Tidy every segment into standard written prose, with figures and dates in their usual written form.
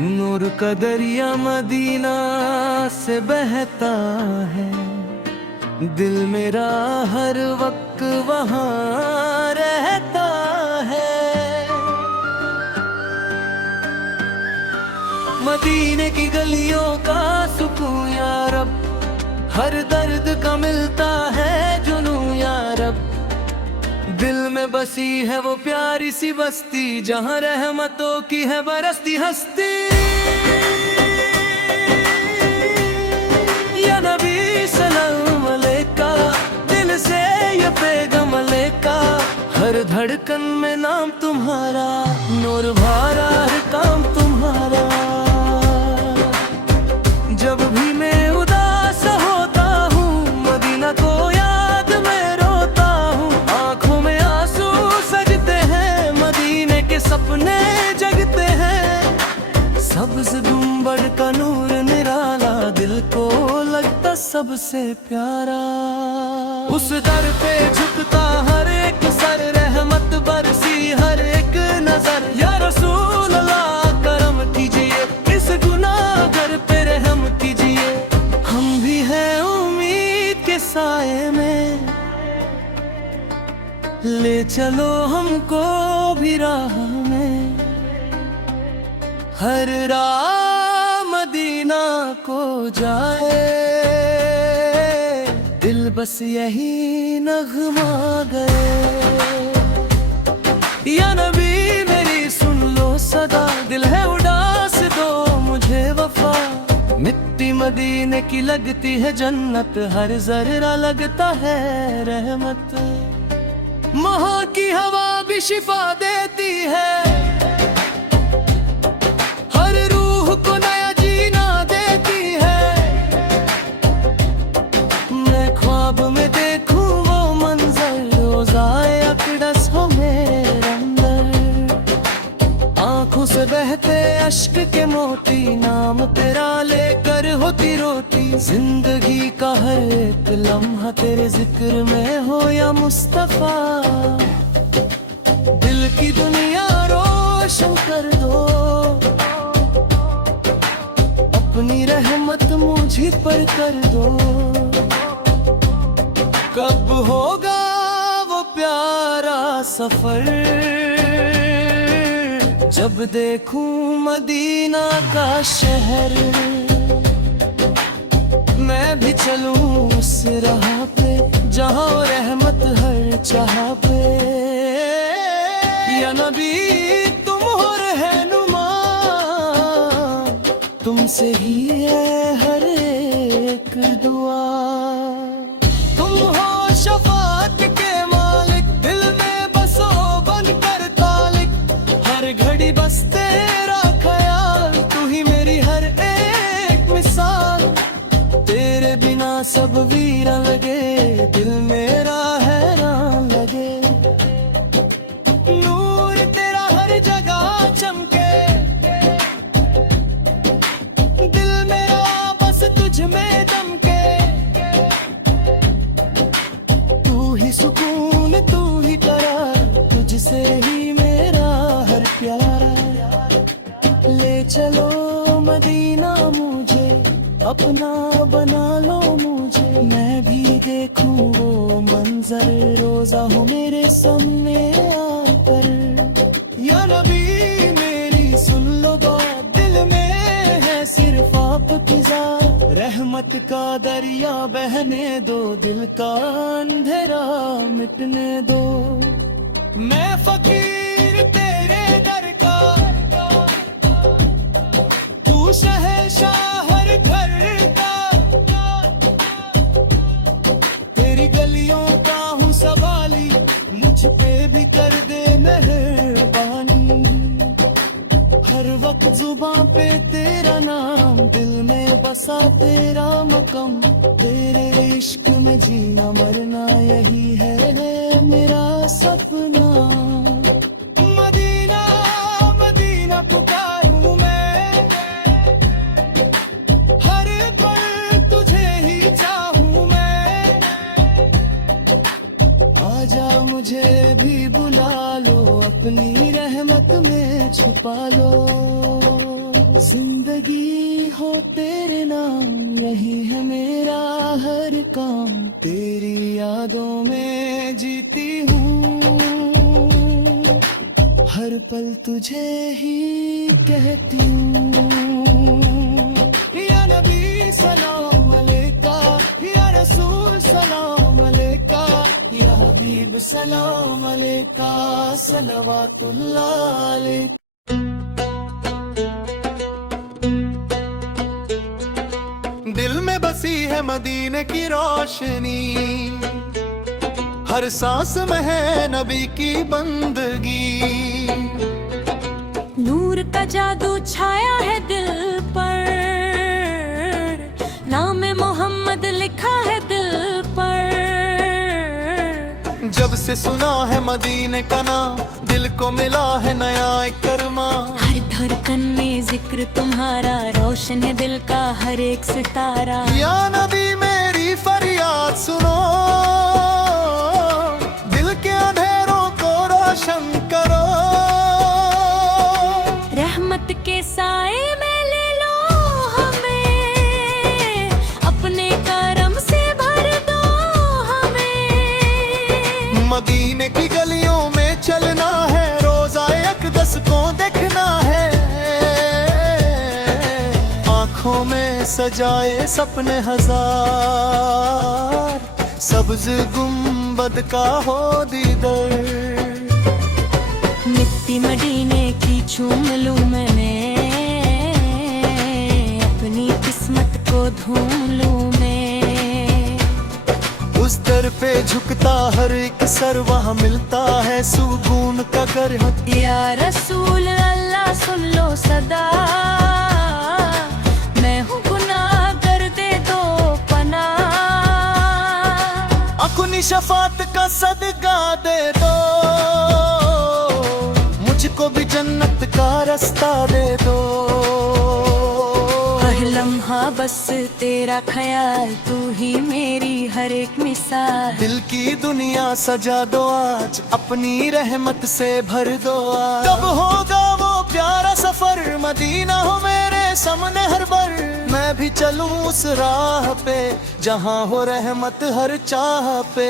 नूर का दरिया मदीना से बहता है, दिल मेरा हर वक्त वहाँ रहता है। मदीने की गलियों का सुकून या रब, हर दर्द का मिलता है जुनून या रब। दिल में बसी है वो प्यारी सी बस्ती, जहाँ रहमतों की है बरसती हस्ती। या नबी सलाम अलैका, दिल से ये पैगाम लेका। हर धड़कन में नाम तुम्हारा, नूर भरा हर काम तुम्हारा। जब भी मैं उदास होता हूँ, मदीना को याद में रोता हूँ। आंखों में आंसू सजते हैं, मदीने के सपने जगते हैं। सब्ज गुंबद का नूर निराला, दिल को लगता सबसे प्यारा। उस दर पे झुकता हर एक सर, रहमत बरसी हर एक नजर। या रसूल अल्लाह करम कीजिए, इस गुनाहगार पे रहम कीजिए। हम भी हैं उम्मीद के साए में, ले चलो हमको भी राह में। हर राह मदीना को जाए, दिल बस यही नगमा गए। या नबी मेरी सुन लो सदा, दिल है उदास दो मुझे वफा। मिट्टी मदीने की लगती है जन्नत, हर जर्रा लगता है रहमत। वहाँ की हवा भी शिफा देती है, हर रूह को नया जीना देती है। मैं ख्वाब में देखूं वो मंजर, रोज़ाए अक़दस हो मेरे अंदर। आंखों से बहते अश्क के मोती, नाम तेरा लेकर होती रोती। जिंदगी का हर एक लम्हा तेरे जिक्र में हो या मुस्तफा। दिल की दुनिया रोशन कर दो, अपनी रहमत मुझ पर कर दो। कब होगा वो प्यारा सफर, जब देखूं मदीना का शहर। मैं भी चलूं उस राह पे, जहाँ रहमत हर चाह पे। या नबी तुम हो रहनुमा, तुमसे ही है हर एक दुआ। तुम हो शफाअत के मालिक, दिल में बसो बनकर तालिक। हर घड़ी बस तेरा ख्याल, तू ही मेरी हर एक मिसाल। तेरे बिना सब वीरा लगे, दिल मेरा हैरान लगे। नूर तेरा हर जगह चमके, दिल मेरा बस तुझ में दमके। तू ही सुकून तू ही करार, तुझसे ही मेरा हर प्यारा। ले चलो मदीना मुझे, अपना बना लो मुझे। मैं भी देखूं वो मंजर, रोजा हो मेरे सामने आकर। या नबी मेरी सुन लो बात, दिल में है सिर्फ आपकी ज़ात। रहमत का दरिया बहने दो, दिल का अंधेरा मिटने दो। मैं फकीर तेरे दर का, तू शहंशाह हर घर का। तेरी गलियों का हूँ सवाली, मुझ पे भी कर दे मेहरबानी। हर वक्त जुबां पे तेरा नाम, दिल में बसा तेरा मकाम। तेरे इश्क में जीना मरना, यही है मेरा सपना। मदीना मदीना पुकारूं मैं, हर पल तुझे ही चाहूं मैं। आजा मुझे भी बुला लो, अपनी रहमत में छुपा लो। जिंदगी हो तेरे नाम, यही है मेरा हर काम। तेरी यादों में जीती हूँ, हर पल तुझे ही कहती हूँ। या नबी सलाम अलैका, या रसूल सलाम अलैका, या हबीब सलाम अलैका, सलवातुल्लाह अलैका। दिल में बसी है मदीने की रोशनी, हर सांस में है नबी की बंदगी। नूर का जादू छाया है दिल पर, नाम मोहम्मद लिखा है दिल पर। जब से सुना है मदीने का नाम, दिल को मिला है नया एक करमा। हर धड़कन में जिक्र तुम्हारा, रोशन है दिल का हर एक सितारा। या नबी मेरी फरियाद सुनो, दिल के अंधेरों को रोशन करो। रहमत के साए में ले लो हमें, अपने करम से भर दो हमें। मदीने की गलियों में चलना है, रोज़ा अक़दस को देखना है। आँखों में सजाए सपने हजार, सब्ज गुंबद का हो दीदार। मिट्टी मदीने की चूम लूं मैंने, अपनी किस्मत को ढूंढ लूं मैं। उस दर पे झुकता हर एक सर, वहाँ मिलता है सुकून का घर। या रसूल अल्लाह सुन लो सदा, मैं हूँ गुनाहगार दे दो पनाह। अपनी शफात का सदका दे दो, मुझको भी जन्नत का रास्ता दे दो। हर लम्हा बस तेरा ख्याल, तू ही मेरी हर एक मिसाल। दिल की दुनिया सजा दो आज, अपनी रहमत से भर दो आज। कब होगा वो प्यारा सफर, मदीना हो मेरे सामने हर बार। मैं भी चलूं उस राह पे, जहाँ हो रहमत हर चाह पे।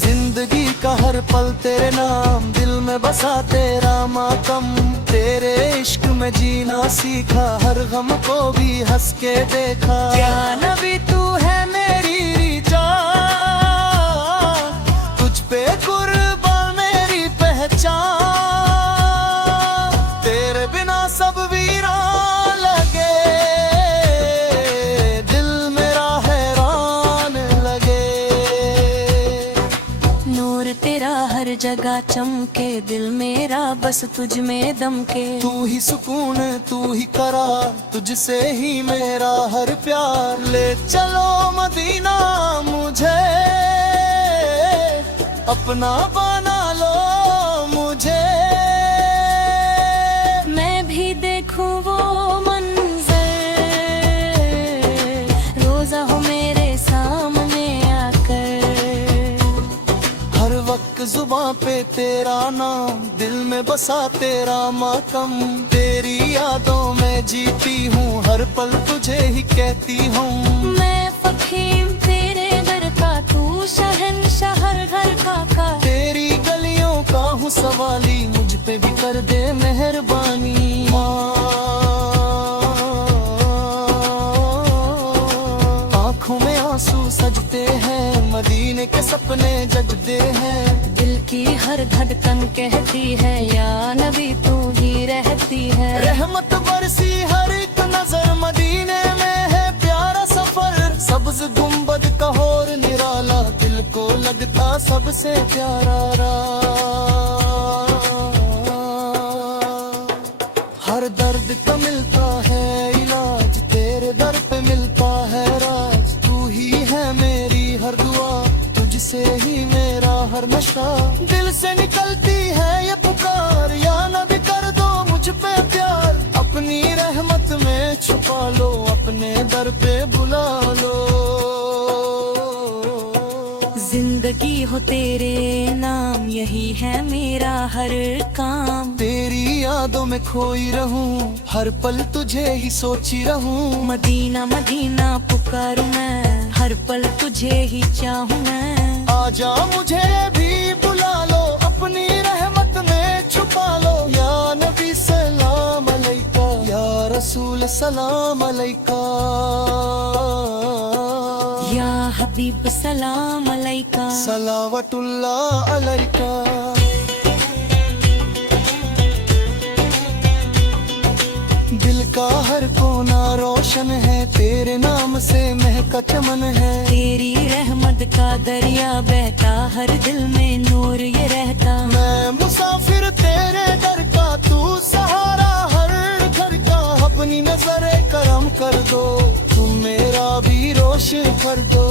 जिंदगी का हर पल तेरे नाम, दिल में बसा तेरा मातम। तेरे इश्क में जीना सीखा, हर गम को भी हंस के देखा। या नबी तू है मेरी जान, तुझ पे कुर्बान मेरी पहचान। तेरे बिना सब वीरान लगे, दिल मेरा हैरान लगे। नूर तेरा हर जगह चमके, दिल मेरा बस तुझ में दमके। तू ही सुकून तू ही करार, तुझसे ही मेरा हर प्यार। ले चलो मदीना मुझे, अपना बना लो मुझे। मैं भी देखूं वो मंजर, रोजा हो मेरे सामने आकर। हर वक्त जुबां पे तेरा नाम, दिल में बसा तेरा मातम। तेरी यादों में जीती हूँ, हर पल तुझे ही कहती हूँ। मैं फकीर तेरे दर का, तू शहंशाह हर घर का। तेरी गलियों का हूँ सवाली, मुझ पे भी कर दे मेहरबानी। आँखों में आंसू सजते हैं, मदीने के सपने जगते हैं। दिल की हर धड़कन कहती है, या नबी तू ही रहती है। रहमत बरसी हर एक नजर, मदीने में है प्यारा सफर। सब्ज गुंबद का होर निराला, दिल को लगता सबसे प्यारा राह। हर दर्द का मिलता है इलाज, तेरे दर पे मिलता है राज। तू ही है मेरी हर दुआ, तुझसे ही मेरा हर नशा। दिल से निकलती है ये पुकार, या नबी कर दो मुझ पे प्यार। अपनी रहमत में छुपा लो, अपने दर पे बुला लो। जिंदगी हो तेरे नाम, यही है मेरा हर काम। तेरी यादों में खोई रहूं, हर पल तुझे ही सोची रहूं। मदीना मदीना पुकारूं मैं, हर पल तुझे ही चाहूं मैं। आजा मुझे भी बुला लो, अपनी रहमत में छुपा लो। या नबी सलाम अलैका, या रसूल सलाम अलैका। या हबीब सलाम अलैका, सलावतुल्लाह अलैका। दिल का हर कोना रोशन है, तेरे नाम से महका चमन है। तेरी रहमत का दरिया बहता, हर दिल में नूर ये रहता। मैं मुसाफिर तेरे दर का, तू सहारा हर घर का। अपनी नजरे करम कर दो, तुम मेरा भी रोशन कर दो।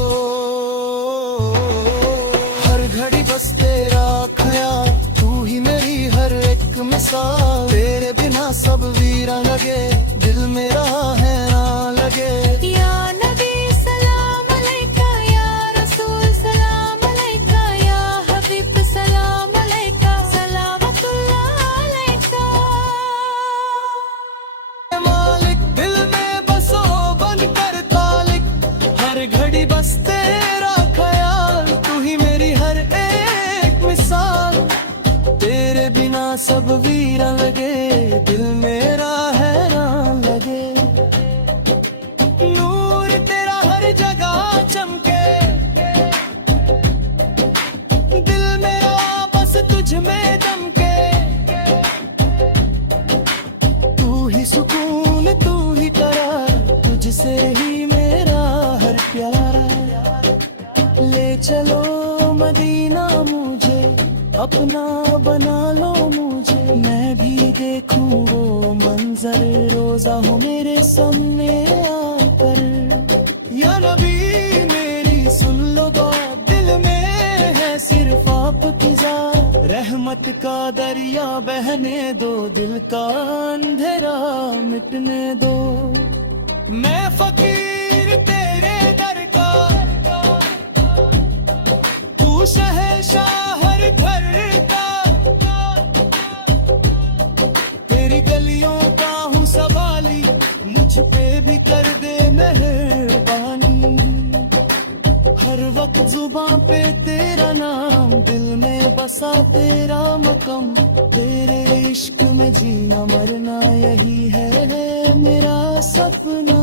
हर घड़ी बस तेरा ख्याल, तू ही मेरी हर एक मिसाल। तेरे बिना सब वीरा लगे, दिल मेरा है ना लगे। या नबी सलाम अलैका, या रसूल सलाम अलैका, या हबीब सलाम अलैका, सलावतुल्लाह अलैका। मालिक दिल में बसो बन कर तालिक, हर घड़ी बस तेरा ख्याल। तू ही मेरी हर एक मिसाल, तेरे बिना सब वीरा लगे, दिल मेरा हैरान लगे। नूर तेरा हर जगह चमके, दिल मेरा बस तुझ में दमके। तू ही सुकून, तू ही करार, तुझसे ही मेरा हर प्यार। ले चलो मदीना मुझे, अपना बना लो मुझे। मैं भी देखूं वो मंजर, रोजा हो मेरे सामने आकर। या नबी मेरी सुन लो बात, दिल में है सिर्फ आपकी ज़ात। रहमत का दरिया बहने दो, दिल का अंधेरा मिटने दो। मैं फकीर तेरे दर का, तू शहंशाह हर घर का। तेरी गलियों का हूँ सवाली, मुझ पे भी कर दे मेहरबानी। हर वक्त जुबां पे तेरा नाम, दिल में बसा तेरा मकम। तेरे इश्क में जीना मरना, यही है मेरा सपना।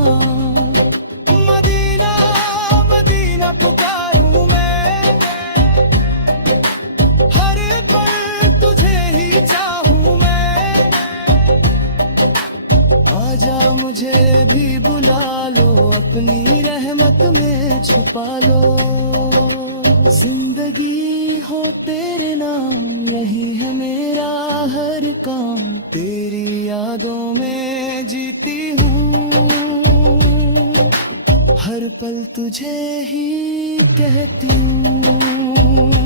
मदीना मदीना पुकारूं मैं, हर पल तुझे ही चाहूं मैं। आजा मुझे भी बुला लो, अपनी रहमत में छुपा लो। जिंदगी हो तेरे नाम, यही है मेरा हर काम। तेरी यादों में जीती हूँ, हर पल तुझे ही कहती हूँ।